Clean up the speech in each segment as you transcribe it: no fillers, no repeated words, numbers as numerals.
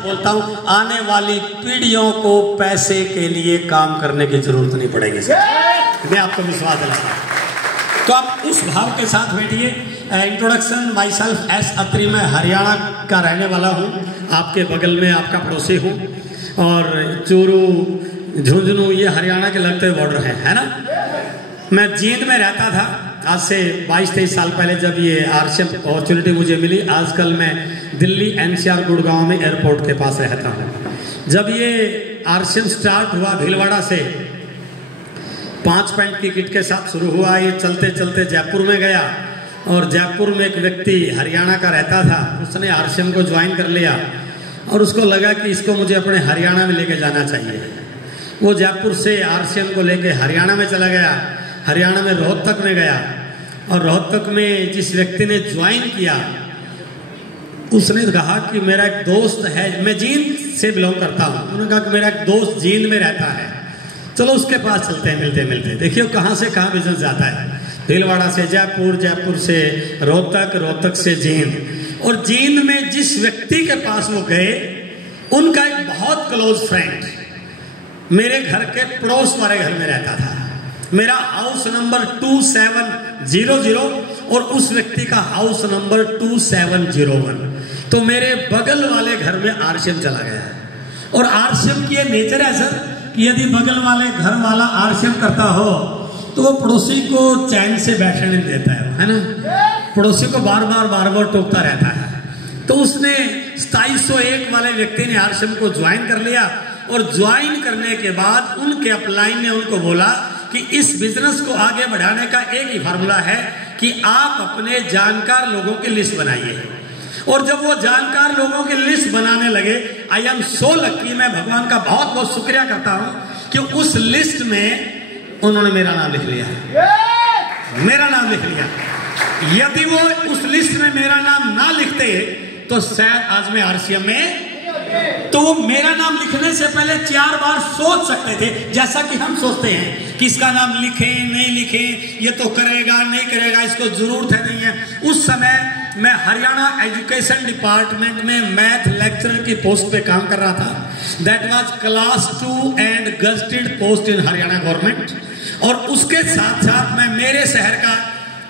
बोलता हूँ, आने वाली पीढ़ियों को पैसे के लिए काम करने की जरूरत नहीं पड़ेगी सर, मैं आपको विश्वास दिलाता हूँ। तो आप उस भाव के साथ बैठिए। इंट्रोडक्शन, माई सेल्फ एस अत्री, मैं हरियाणा का रहने वाला हूँ, आपके बगल में आपका पड़ोसी हूँ, और चूरू झुंझुनू ये हरियाणा के लगते बॉर्डर हैं, है ना। मैं जींद में रहता था आज से 22-23 साल पहले, जब ये आरसीएम अपॉर्चुनिटी मुझे मिली। आजकल मैं दिल्ली एनसीआर गुड़गांव में एयरपोर्ट के पास रहता हूँ। जब ये आरसीएम स्टार्ट हुआ भीलवाड़ा से 5 पैंट की किट के साथ शुरू हुआ, ये चलते चलते जयपुर में गया, और जयपुर में एक व्यक्ति हरियाणा का रहता था, उसने आरसीएम को ज्वाइन कर लिया और उसको लगा कि इसको मुझे अपने हरियाणा में लेके जाना चाहिए। वो जयपुर से आरसीएम को लेके हरियाणा में चला गया, हरियाणा में रोहतक में गया, और रोहतक में जिस व्यक्ति ने ज्वाइन किया उसने कहा कि मेरा एक दोस्त है, मैं जींद से बिलोंग करता हूँ, उन्होंने कहा कि मेरा एक दोस्त जींद में रहता है, चलो उसके पास चलते हैं, मिलते मिलते। देखिए कहाँ से कहाँ बिजनेस जाता है, भीलवाड़ा से जयपुर, जयपुर से रोहतक, रोहतक से जींद। और जींद में जिस व्यक्ति के पास वो गए, उनका एक बहुत क्लोज फ्रेंड मेरे घर के पड़ोस वाले घर में रहता था। मेरा हाउस नंबर 2700 और उस व्यक्ति का हाउस नंबर 2701। तो मेरे बगल वाले घर में आरसीएम चला गया है। और आरसीएम की ये नेचर है सर कि यदि बगल वाले घर वाला आरसीएम करता हो तो वो पड़ोसी को चैन से बैठने नहीं देता है ना, पड़ोसी को बार बार टोकता रहता है। तो उसने 2701 वाले व्यक्ति ने आरसीएम को ज्वाइन कर लिया, और ज्वाइन करने के बाद उनके अपलाइन ने उनको बोला कि इस बिजनेस को आगे बढ़ाने का एक ही फार्मूला है कि आप अपने जानकार लोगों की लिस्ट बनाइए। और जब वो जानकार लोगों की लिस्ट बनाने लगे, आई एम सो लकी, मैं भगवान का बहुत बहुत शुक्रिया करता हूं कि उस लिस्ट में उन्होंने मेरा नाम लिख लिया, मेरा नाम लिख लिया। यदि वो उस लिस्ट में मेरा नाम ना लिखते तो शायद आज मैं आरसीएम में, तो वो मेरा नाम लिखने से पहले 4 बार सोच सकते थे, जैसा कि हम सोचते हैं कि इसका नाम लिखें नहीं लिखें, ये तो करेगा नहीं करेगा, इसको जरूरत है नहीं है। उस समय मैं हरियाणा एजुकेशन डिपार्टमेंट में मैथ लेक्चरर की पोस्ट पे काम कर रहा था। That was class 2 and gazetted post in Haryana government. और उसके साथ साथ मैं मेरे शहर का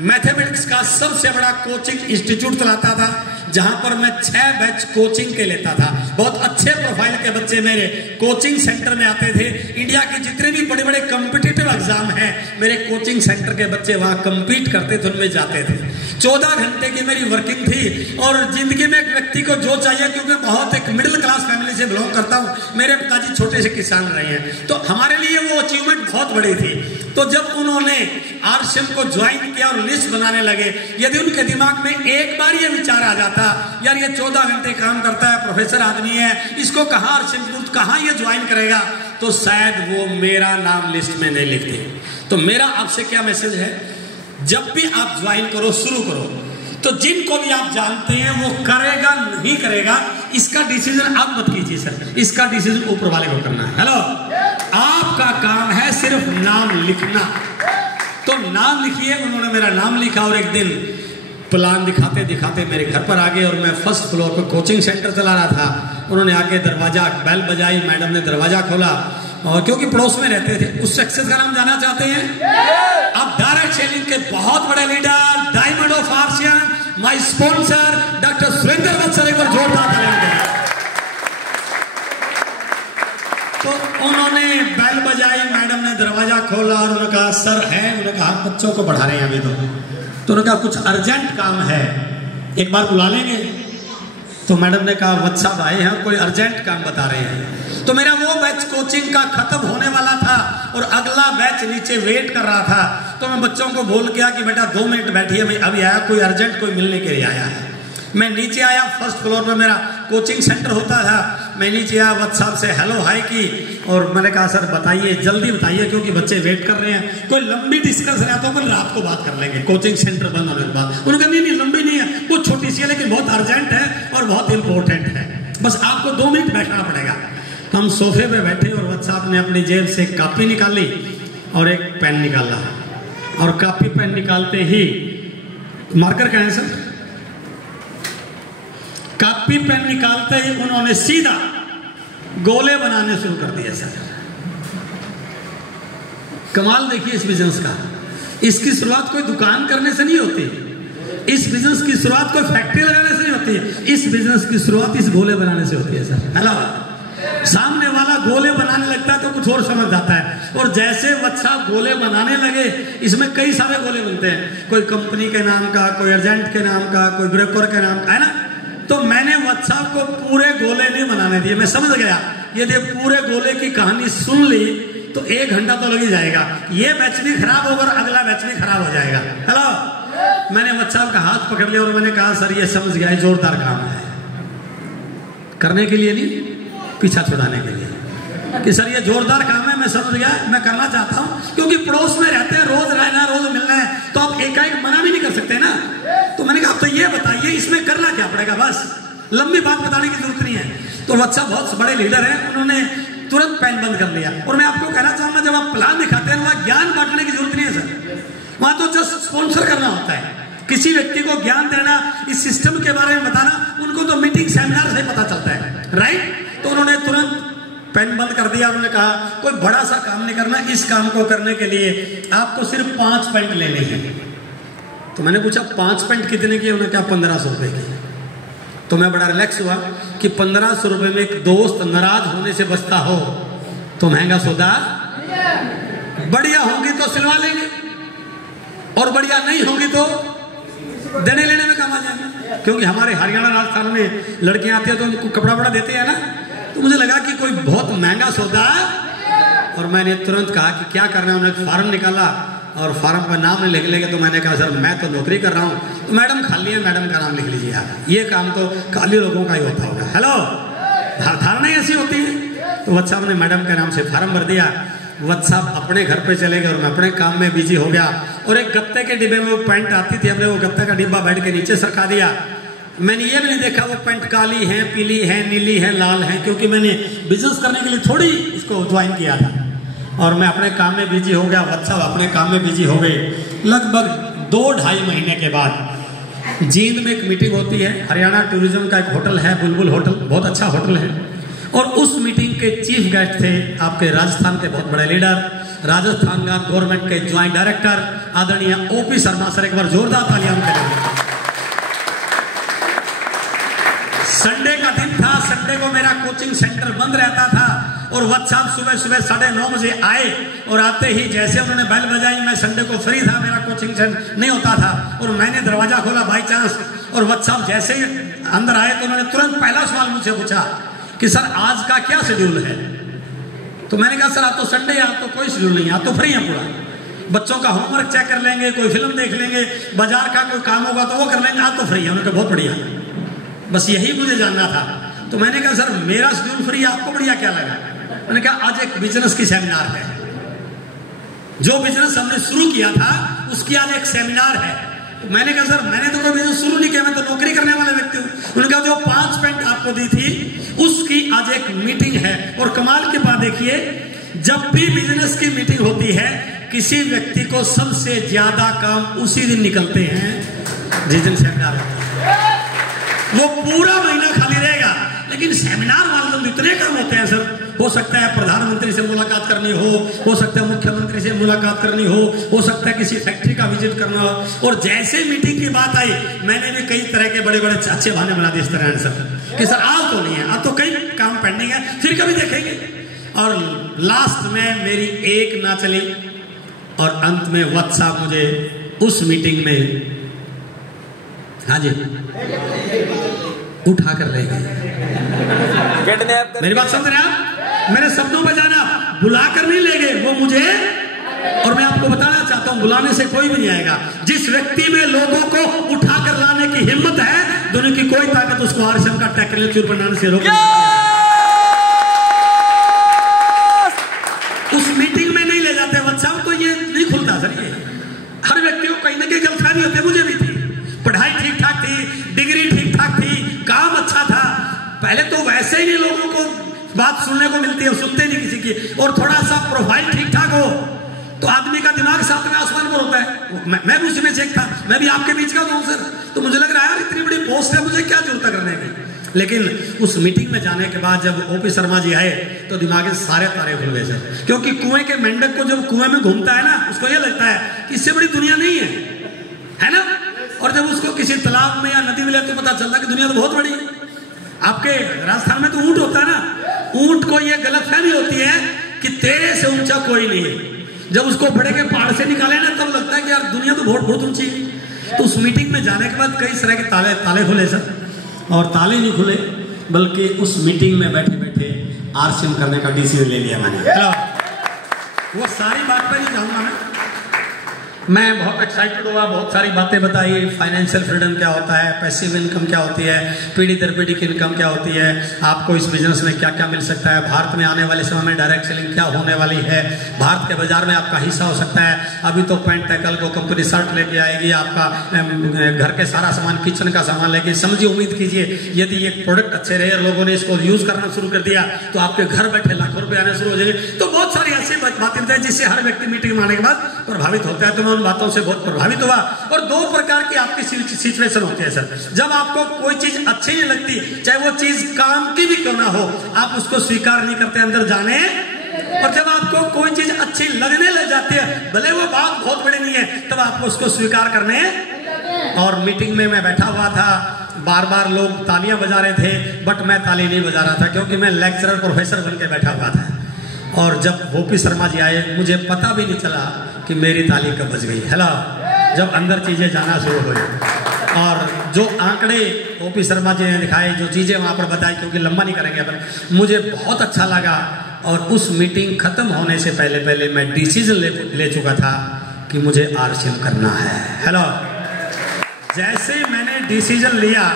मैथमेटिक्स का सबसे बड़ा कोचिंग इंस्टीट्यूट चलाता था, जहां पर मैं 6 बैच कोचिंग के लेता था। बहुत अच्छे प्रोफाइल के बच्चे मेरे कोचिंग सेंटर में आते थे। इंडिया के जितने भी बड़े बड़े कॉम्पिटिटिव एग्जाम हैं, मेरे कोचिंग सेंटर के बच्चे वहां कम्पीट करते थे, उनमें जाते थे। 14 घंटे की मेरी वर्किंग थी। और जिंदगी में एक व्यक्ति को जो चाहिए, क्योंकि बहुत एक मिडिल क्लास फैमिली से बिलोंग करता हूँ, मेरे पिताजी छोटे से किसान रहे हैं, तो हमारे लिए वो अचीवमेंट बहुत बड़ी थी। तो जब उन्होंने आरसीएम को ज्वाइन किया और लिस्ट बनाने लगे, यदि उनके दिमाग में एक बार ये विचार आ जाता, यार ये 14 घंटे काम करता है, प्रोफेसर आदमी है, इसको कहाँ आरसीएम कहाँ ये ज्वाइन करेगा, तो शायद वो मेरा नाम लिस्ट में नहीं लिखते। तो मेरा आपसे क्या मैसेज है, जब भी आप ज्वाइन करो, शुरू करो, तो जिनको भी आप जानते हैं वो करेगा नहीं करेगा, इसका डिसीजन आप मत कीजिए सर, इसका डिसीजन ऊपर वाले को करना है। हेलो, आपका काम है सिर्फ नाम लिखना। तो नाम लिखिए। उन्होंने मेरा नाम लिखा और एक दिन प्लान दिखाते दिखाते मेरे घर पर आ गए, और मैं फर्स्ट फ्लोर पर कोचिंग सेंटर चला रहा था। उन्होंने आके दरवाजा बेल बजाई, मैडम ने दरवाजा खोला, और क्योंकि पड़ोस में रहते थे। उस सक्सेस का नाम जाना चाहते हैं आप? डायरेक्ट सेलिंग के बहुत बड़े leader, diamond of RCM, my sponsor doctor Surendra Dutt sir, एक बार जोरदार तालियां। तो उन्होंने बेल बजाई, मैडम ने दरवाजा खोला और उन्होंने कहा सर है? उन्होंने कहा बच्चों को पढ़ा रहे हैं अभी तो उन्होंने कहा कुछ अर्जेंट काम है, एक बार बुला लेंगे? तो मैडम ने कहा वत्स साहब आए हैं, कोई अर्जेंट काम बता रहे हैं। तो मेरा वो बैच कोचिंग का खत्म होने वाला था और अगला बैच नीचे वेट कर रहा था। तो मैं बच्चों को बोल गया कि बेटा 2 मिनट बैठिए, मैं अभी आया, कोई अर्जेंट कोई मिलने के लिए आया है। मैं नीचे आया, फर्स्ट फ्लोर पे मेरा कोचिंग सेंटर होता था। मैं नीचे आया, वत्स साहब से हेलो हाय की, और मैंने कहा सर बताइए, जल्दी बताइए क्योंकि बच्चे वेट कर रहे हैं। कोई लंबी डिस्कस रहा तो अपन रात को बात कर लेंगे, कोचिंग सेंटर बंद होने के बाद। उन्होंने कहा नहीं लंबी नहीं है, वो छोटी सी है लेकिन बहुत अर्जेंट है और बहुत इंपॉर्टेंट है, बस आपको 2 मिनट बैठना पड़ेगा। हम सोफे पे बैठे और वत्स साहब ने अपनी जेब से कॉपी निकाली और एक पेन निकाला, और कॉपी पेन निकालते ही, मार्कर कहाँ है सर? कॉपी पेन निकालते ही उन्होंने सीधा गोले बनाने शुरू कर दिए सर। कमाल देखिए इस बिजनेस का। इसकी शुरुआत कोई दुकान करने से नहीं होती, इस बिजनेस की शुरुआत कोई फैक्ट्री लगाने से नहीं होती है, इस बिजनेस की शुरुआत इस गोले बनाने से होती है सर। हेलो, सामने वाला गोले बनाने लगता है तो कुछ और समझ जाता है, और जैसे बच्चा गोले बनाने लगे, इसमें कई सारे गोले बनते हैं, कोई कंपनी के नाम का, कोई एजेंट के नाम का, कोई ब्रोकर के नाम का, है ना। तो मैंने व्हाट्सएप को पूरे गोले नहीं बनाने दिए, मैं समझ गया यदि पूरे गोले की कहानी सुन ली तो 1 घंटा तो लग ही जाएगा, ये बैच भी खराब होगा और अगला बैच भी खराब हो जाएगा। हेलो, मैंने व्हाट्सएप का हाथ पकड़ लिया और मैंने कहा सर ये समझ गया, जोरदार काम है, करने के लिए नहीं, पीछा छुड़ाने के लिए, कि सर ये जोरदार काम है, मैं समझ गया, मैं करना चाहता हूं, क्योंकि पड़ोस में रहते हैं, रोज रहना, रोज मिलना है, तो आप एकाएक मना भी नहीं कर सकते ना। तो मैंने कहा तो ये बताइए इसमें करना क्या पड़ेगा, बस लंबी बात बताने की जरूरत नहीं है। तो व्हाट्सएप बहुत बड़े लीडर हैं, उन्होंने तुरंत पेन बंद कर लिया। और मैं आपको कहना चाहूंगा, जब आप प्लान दिखाते हैं वहां ज्ञान बांटने की जरूरत नहीं है सर, वहां तो जस्ट स्पॉन्सर करना होता है, किसी व्यक्ति को ज्ञान देना, इस सिस्टम के बारे में बताना, उनको तो मीटिंग सेमिनार से पता चलता है, राइट। तो उन्होंने तुरंत पेन बंद कर दिया, उन्होंने कहा कोई बड़ा सा काम नहीं करना, इस काम को करने के लिए आपको सिर्फ 5 पेंट लेने हैं। तो मैंने पूछा 5 पेंट कितने की, उन्होंने कहा 1500 रुपए की। तो मैं बड़ा रिलैक्स हुआ कि 1500 रुपए में एक दोस्त नाराज होने से बचता हो तो महंगा सौदा, बढ़िया होगी तो सिलवा लेंगे और बढ़िया नहीं होगी तो देने लेने में काम आ जाएंगे, क्योंकि हमारे हरियाणा राजस्थान में लड़कियां आती है तो उनको कपड़ा बड़ा देते हैं ना। तो मुझे लगा कि कोई बहुत महंगा सौदा, और मैंने तुरंत कहा कि क्या करना है। उन्होंने फॉर्म निकाला और फॉर्म पर नाम लिख लेंगे। तो मैंने कहा सर मैं तो नौकरी कर रहा हूँ, तो मैडम खाली है, मैडम का नाम लिख लीजिए आप, ये काम तो खाली लोगों का ही होता होगा। हेलो, धारणा ऐसी होती है। तो व्हाट्सएप ने मैडम के नाम से फॉर्म भर दिया, व्हाट्सएप अपने घर पे चले गए और मैं अपने काम में बिजी हो गया। और एक गत्ते के डिब्बे में वो पेंट आती थी, हमने वो गत्ते का डिब्बा बेड के नीचे सरका दिया। मैंने ये भी नहीं देखा वो पेंट काली है, पीली है, नीली है, लाल है, क्योंकि मैंने बिजनेस करने के लिए थोड़ी इसको ज्वाइन किया था। और मैं अपने काम में बिजी हो गया, व्हाट्सएप अपने काम में बिजी हो गए। लगभग 2-2.5 महीने के बाद जींद में एक मीटिंग होती है, हरियाणा टूरिज्म का एक होटल है, बुलबुल होटल, बहुत अच्छा होटल है। और उस मीटिंग के चीफ गेस्ट थे आपके राजस्थान के बहुत बड़े लीडर, राजस्थान गवर्नमेंट के ज्वाइंट डायरेक्टर आदरणीय ओपी शर्मा सर। एक बार जोरदार तालियां उनके लिए। संडे का दिन था, संडे को मेरा कोचिंग सेंटर बंद रहता था और व्हाट्सएप सुबह 9:30 बजे आए और आते ही जैसे उन्होंने बेल बजाई, मैं संडे को फ्री था, मेरा कोचिंग सेंटर नहीं होता था, और मैंने दरवाजा खोला बाई चांस, और व्हाट्सएप जैसे ही अंदर आए तो उन्होंने तुरंत पहला सवाल मुझसे पूछा कि सर आज का क्या शेड्यूल है। तो मैंने कहा सर आज तो संडे, आज तो कोई शेड्यूल नहीं, आज तो फ्री है पूरा, बच्चों का होमवर्क चेक कर लेंगे, कोई फिल्म देख लेंगे, बाजार का कोई काम होगा तो वो कर लेंगे, आज तो फ्री है। उन्होंने कहा बहुत बढ़िया, बस यही मुझे जानना था। तो मैंने कहा सर मेरा शेड्यूल फ्री, आपको बढ़िया क्या लगा। मैंने कहा आज एक बिजनेस की सेमिनार है, जो बिजनेस हमने शुरू किया था उसकी आज एक सेमिनार है। तो मैंने कहा सर मैंने तो कोई बिजनेस शुरू नहीं किया, मैं तो नौकरी करने वाला व्यक्ति हूँ। उन्होंने कहा जो 5 पेंट आपको दी थी उसकी आज एक मीटिंग है। और कमाल की बात देखिए, जब भी बिजनेस की मीटिंग होती है किसी व्यक्ति को सबसे ज्यादा काम उसी दिन निकलते हैं जिस दिन सेमिनार होता है। वो पूरा महीना खाली रहेगा, लेकिन सेमिनार वाले दिन इतने काम होते हैं सर। हो सकता है प्रधानमंत्री से मुलाकात करनी हो सकता है मुख्यमंत्री से मुलाकात करनी हो सकता है किसी फैक्ट्री का विजिट करना हो। और जैसे मीटिंग की बात आई, मैंने भी कई तरह के बड़े बड़े अच्छे बहाने बना दिए इस तरह सर कि सर आज तो नहीं है, आज तो कई काम पेंडिंग है, फिर कभी देखेंगे। और लास्ट में मेरी एक ना चली और अंत में व्हाट्सएप मुझे उस मीटिंग में, हाँ जी, उठा कर ले गए। मेरी बात समझ रहे हैं आप? मेरे शब्दों पे जाना, बुलाकर नहीं ले गए वो मुझे। और मैं आपको बताना चाहता हूं, बुलाने से कोई भी नहीं आएगा। जिस व्यक्ति में लोगों को उठाकर लाने की हिम्मत है, दुनिया की कोई ताकत उसको आरएसएम का टैकल चूर बनाने से रोक। उस मीटिंग में नहीं ले जाते व्हाट्सएप, तो ये नहीं खुलता सर। ये हर व्यक्ति को कहीं ना कहीं गलतफहमी होती है, मुझे भी थी। पढ़ाई ठीक ठाक थी, डिग्री ठीक ठाक थी, काम अच्छा था। पहले तो वैसे ही नहीं लोगों को बात सुनने को मिलती है, सुनते नहीं किसी की। और थोड़ा सा प्रोफाइल ठीक ठाक हो तो आदमी का दिमाग सातवें आसमान पर होता है। मैं भी उसी में से एक था, मैं भी आपके बीच का हूं सर। तो मुझे लग रहा है यार इतनी बड़ी पोस्ट है, मुझे क्या जरूरत करने की। लेकिन उस मीटिंग में जाने के बाद जब ओपी शर्मा जी आए तो दिमाग के सारे तारे खुल गए सर, क्योंकि कुएं के मेंढक को जब कुएं में घूमता है ना, उसको ये लगता है कि इससे बड़ी दुनिया नहीं है ना। और जब उसको किसी तालाब में या नदी में ले तो पता चलता है कि दुनिया तो बहुत बड़ी है। आपके राजस्थान में तो ऊंट होता है ना, ऊंट को ये गलतफहमी होती है कि तेरे से ऊंचा कोई नहीं है। जब उसको बड़े के पहाड़ से निकाले ना तब लगता है कि यार दुनिया तो बहुत बहुत ऊंची है। तो उस मीटिंग में जाने के बाद कई तरह के ताले खुले सर, और ताले नहीं खुले बल्कि उस मीटिंग में बैठे बैठे आरसीएम करने का डिसीजन ले लिया मैंने। वो सारी बात पे नहीं जाऊंगा मैं बहुत एक्साइटेड हुआ, बहुत सारी बातें बताई, फाइनेंशियल फ्रीडम क्या होता है, पैसिव इनकम क्या होती है, पीढ़ी दर पीढ़ी की इनकम क्या होती है, आपको इस बिजनेस में क्या क्या मिल सकता है, भारत में आने वाले समय में डायरेक्ट सेलिंग क्या होने वाली है, भारत के बाजार में आपका हिस्सा हो सकता है। अभी तो पेंट टैकल को कंपनी शर्ट लेके आएगी, आपका घर के सारा सामान, किचन का सामान लेके, समझिए उम्मीद कीजिए यदि ये प्रोडक्ट अच्छे रहे और लोगों ने इसको यूज करना शुरू कर दिया तो आपके घर बैठे लाखों रुपए आने शुरू हो जाएंगे। तो बहुत सारी ऐसी बातें बताई जिससे हर व्यक्ति मीटिंग में आने के बाद प्रभावित होता है। तो उन बातों से बहुत प्रभावित हुआ। और दो प्रकार की आपकी सिचुएशन होती है सर, जब आपको कोई चीज अच्छी नहीं लगती, चाहे वो चीज काम की भी क्यों ना हो, आप उसको स्वीकार नहीं करते अंदर जाने, और जब आपको कोई चीज अच्छी लगने लग जाती है, भले वो बात बहुत बड़ी नहीं है, तब आपको उसको स्वीकार करने। और मीटिंग में मैं बैठा हुआ था, बार बार लोग तालियां बजा रहे थे, बट मैं ताली नहीं बजा रहा था क्योंकि मैं लेक्चरर प्रोफेसर बन के बैठा हुआ था। और जब ओपी शर्मा जी आए मुझे पता भी नहीं चला कि मेरी ताली कब बज गई। हेलो, जब अंदर चीजें जाना शुरू हुई और जो आंकड़े ओपी शर्मा जी ने दिखाए, जो चीजें वहां पर बताई, क्योंकि लंबा नहीं करेंगे अपन, मुझे बहुत अच्छा लगा। और उस मीटिंग खत्म होने से पहले पहले मैं डिसीजन ले चुका था कि मुझे आरसीएम करना है। हेलो, जैसे मैंने डिसीजन लिया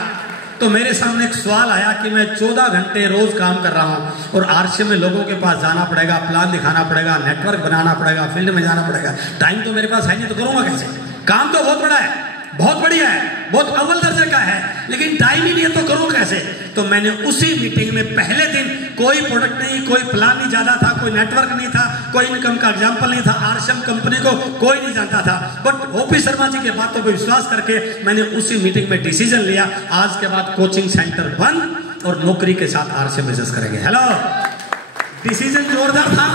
तो मेरे सामने एक सवाल आया कि मैं 14 घंटे रोज काम कर रहा हूं और आरसीएम में लोगों के पास जाना पड़ेगा, प्लान दिखाना पड़ेगा, नेटवर्क बनाना पड़ेगा, फील्ड में जाना पड़ेगा, टाइम तो मेरे पास है नहीं, तो करूंगा कैसे? काम तो बहुत बड़ा है, बहुत बढ़िया है, बहुत अव्वल दर्जे का है, लेकिन टाइम ही नहीं है, तो करूं कैसे? तो मैंने उसी मीटिंग में पहले दिन कोई प्रोडक्ट नहीं, कोई प्लान नहीं ज्यादा था, कोई नेटवर्क नहीं था, कोई इनकम का एग्जाम्पल नहीं था, आरसीएम कंपनी को कोई नहीं जानता था, बट ओपी शर्मा जी की बातों पर विश्वास करके मैंने उसी मीटिंग में डिसीजन लिया, आज के बाद कोचिंग सेंटर बंद और नौकरी के साथ आरसीएम बिजनेस करेंगे। हेलो, डिसीजन जोरदार था,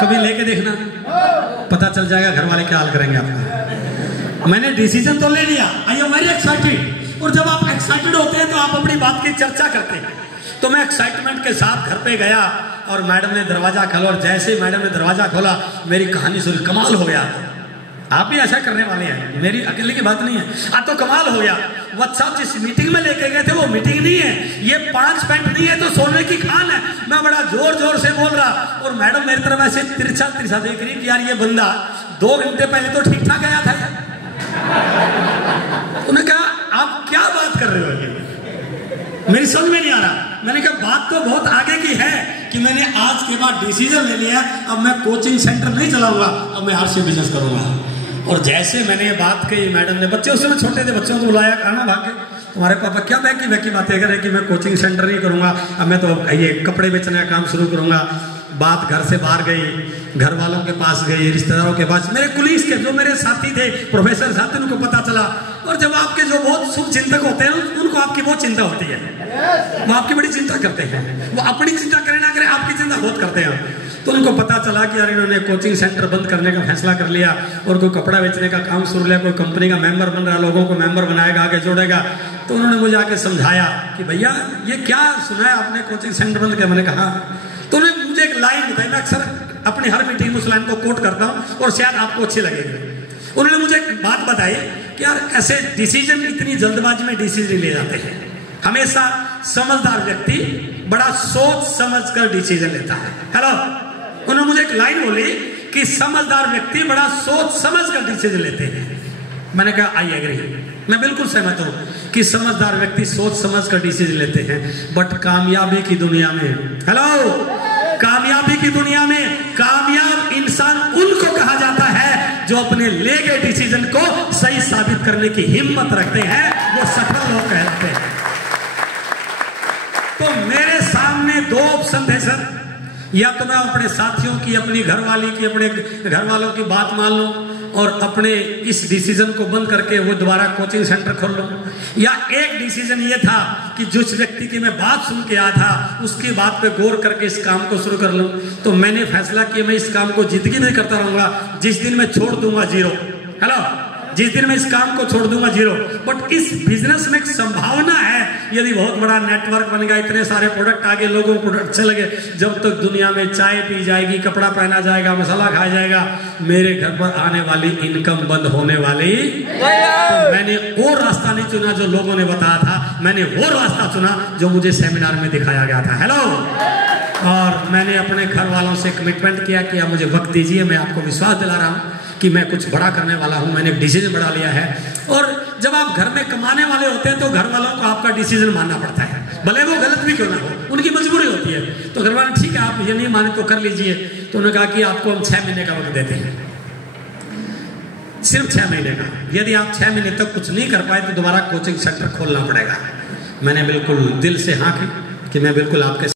कभी लेके देखना, पता चल जाएगा घर वाले क्या हाल करेंगे आपका। मैंने डिसीजन तो ले लिया, आई एम वेरी एक्साइटेड। और जब आप एक्साइटेड होते हैं तो आप अपनी बात की चर्चा करते हैं। तो मैं एक्साइटमेंट के साथ घर पे गया और मैडम ने दरवाजा खोला, और जैसे ही मैडम ने दरवाजा खोला मेरी कहानी सुनी, कमाल हो गया। आप भी ऐसा करने वाले हैं, मेरी अकेले की बात नहीं है। तो कमाल हो गया, वत्सा जिस मीटिंग में लेके गए थे वो मीटिंग नहीं है, ये 5 पेंट नहीं है तो सोने की खान है। मैं बड़ा जोर जोर से बोल रहा और मैडम मेरी तरफ ऐसे तिरछा तिरछा देख रही कि यार ये बंदा 2 घंटे पहले तो ठीक ठाक आया था। उन्होंने कहा आप क्या बात कर रहे हो, ये मेरी समझ में नहीं आ रहा। मैंने कहा बात तो बहुत आगे की है कि मैंने आज के बाद डिसीजन ले लिया, अब मैं कोचिंग सेंटर नहीं चलाऊंगा, अब मैं आरसीएम बिजनेस करूंगा। और जैसे मैंने ये बात कही, मैडम ने, बच्चे उस समय छोटे थे, बच्चों को बुलाया, खाना भाग के, तुम्हारे पापा क्या बैकी बातें कर रहे कि मैं कोचिंग सेंटर नहीं करूंगा, अब मैं तो ये कपड़े बेचने का काम शुरू करूंगा। बात घर से बाहर गई, घर वालों के पास गई, रिश्तेदारों के पास, मेरे कुलीस के जो मेरे साथी थे, प्रोफेसर साथी, उनको पता चला। और जब आपके जो बहुत शुभ चिंतक होते हैं उनको आपकी बहुत चिंता होती है, वो आपकी बड़ी चिंता करते हैं, वो अपनी चिंता करें ना करें आपकी चिंता बहुत करते हैं। तो उनको पता चला कि यार इन्होंने कोचिंग सेंटर बंद करने का फैसला कर लिया और कोई कपड़ा बेचने का काम शुरू लिया, कोई कंपनी का मेंबर बन रहा, लोगों को मेंबर बनाएगा, आगे जोड़ेगा। तो उन्होंने मुझे आके समझाया कि भैया ये क्या सुना है आपने, कोचिंग सेंटर बंद किया? मैंने कहा, तो उन्होंने मुझे एक लाइन बताई, मैं अक्सर अपनी हर मीटिंग में उस लाइन को कोट करता हूँ और शायद आपको अच्छी लगेगी। उन्होंने मुझे एक बात बताई कि यार ऐसे डिसीजन, इतनी जल्दबाजी में डिसीजन ले जाते हैं, हमेशा समझदार व्यक्ति बड़ा सोच समझ कर डिसीजन लेता है। हेलो, उन्होंने मुझे एक लाइन बोली कि समझदार व्यक्ति बड़ा सोच समझ कर डिसीजन लेते हैं। मैंने कहा आई एग्री, मैं बिल्कुल सहमत हूं कि समझदार व्यक्ति सोच समझ कर डिसीजन लेते हैं, बट कामयाबी की दुनिया में, हेलो, कामयाबी की दुनिया में कामयाब इंसान उनको कहा जाता है जो अपने ले गए डिसीजन को सही साबित करने की हिम्मत रखते हैं, वो सफल लोग कहलाते हैं। तो मेरे सामने 2 ऑप्शन थे सर, या तो मैं अपने साथियों की, अपनी घरवाली की, अपने घर वालों की बात मान लूं, और अपने इस डिसीजन को बंद करके वो दोबारा कोचिंग सेंटर खोल लूं, या एक डिसीजन ये था कि जिस व्यक्ति की मैं बात सुन के आया था उसकी बात पे गौर करके इस काम को शुरू कर लूं। तो मैंने फैसला किया मैं इस काम को जिंदगी में करता रहूंगा। जिस दिन मैं छोड़ दूंगा जीरो, हेलो, जिस दिन मैं इस काम को छोड़ दूंगा जीरो। बट इस बिजनेस में एक संभावना है, यदि बहुत बड़ा नेटवर्क बन गया, इतने सारे प्रोडक्ट आगे, लोगों को अच्छे लगे, जब तक दुनिया में चाय पी जाएगी, कपड़ा पहना जाएगा, मसाला खाया जाएगा, मेरे घर पर आने वाली इनकम बंद होने वाली। तो मैंने वो रास्ता नहीं चुना जो लोगों ने बताया था, मैंने वो रास्ता चुना जो मुझे सेमिनार में दिखाया गया था। हेलो, और मैंने अपने घर वालों से कमिटमेंट किया कि आप मुझे वक्त दीजिए, मैं आपको विश्वास दिला रहा हूँ कि मैं कुछ बड़ा करने वाला हूं, मैंने डिसीजन बड़ा लिया है। और जब आप घर में कमाने वाले होते हैं तो घर वालों को आपका डिसीजन मानना पड़ता है, भले वो गलत भी क्यों ना हो, उनकी मजबूरी होती है। तो घर वाले ठीक है आप ये नहीं माने तो कर लीजिए। तो उन्होंने कहा कि आपको हम 6 महीने का वक्त देते हैं, सिर्फ 6 महीने का। यदि आप 6 महीने तक कुछ नहीं कर पाए तो दोबारा कोचिंग सेंटर खोलना पड़ेगा। मैंने बिल्कुल दिल से हाँ की कि मैं बिल्कुल आपके